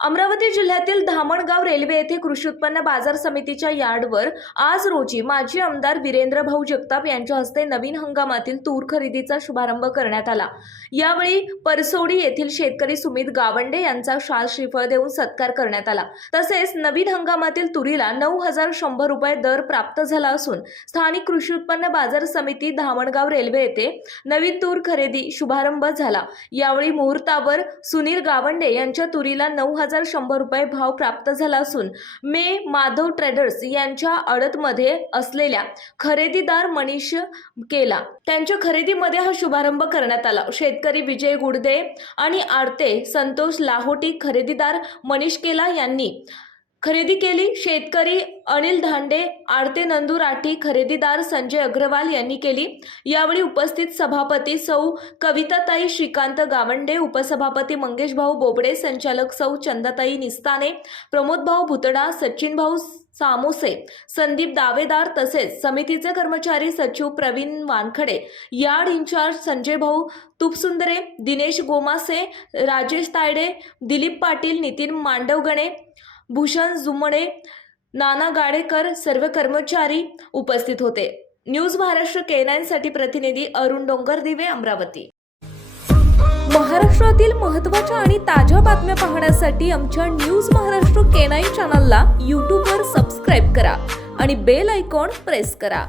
अमरावती जिल्ह्यातील धामणगाव रेल्वे येथे कृषी उत्पन्न बाजार समितीच्या यार्डवर आज रोजी माजी आमदार वीरेंद्र भाऊ जगताप यांच्या हस्ते नवीन हंगामातील तूर खरेदीचा शुभारंभ करण्यात आला. यावेळी परसोडी येथील शेतकरी सुमित गावंडे यांचा शाल श्रीफळ देऊन सत्कार करण्यात आला. तसेच नवीन हंगामातील तुरीला नऊ हजार शंभर रुपये दर प्राप्त झाला असून स्थानिक कृषी उत्पन्न बाजार समिती धामणगाव रेल्वे येथे नवीन तूर खरेदी शुभारंभ झाला. यावेळी मुहूर्तावर सुनील गावंडे यांच्या तुरीला नऊ हजार शंभर रुपये भाव प्राप्त झाला असून मे माधव ट्रेडर्स यांच्या अडतमध्ये असलेल्या खरेदीदार मनीष केला. त्यांच्या खरेदीमध्ये हा शुभारंभ करण्यात आला. शेतकरी विजय गुडदे आणि आडते संतोष लाहोटी खरेदीदार मनीष केला यांनी खरेदी केली शेतकरी अनिल धांडे आडते नंदू राठी खरेदीदार संजय अग्रवाल यांनी केली. यावेळी उपस्थित सभापती सौ कविताताई श्रीकांत गावंडे उपसभापती मंगेश भाऊ बोबडे संचालक सौ चंदाताई निस्ताने प्रमोद भाऊ भुतडा सचिन भाऊ सामोसे संदीप दावेदार तसेच समितीचे कर्मचारी सचिव प्रवीण वानखडे यार्ड इन्चार्ज संजय भाऊ तुपसुंदरे दिनेश गोमासे राजेश तायडे दिलीप पाटील नितीन मांडवगणे भूषण जुमडे नाना गाडेकर सर्व कर्मचारी उपस्थित होते. न्यूज महाराष्ट्र के साठी प्रतिनिधी अरुण डोंगरदिवे अमरावती. महाराष्ट्रातील महत्त्वाच्या आणि ताज्या बातम्या पाहण्यासाठी आमच्या न्यूज महाराष्ट्र के नाईन चॅनलला यूट्यूबवर सबस्क्राईब करा आणि बेल आयकॉन प्रेस करा.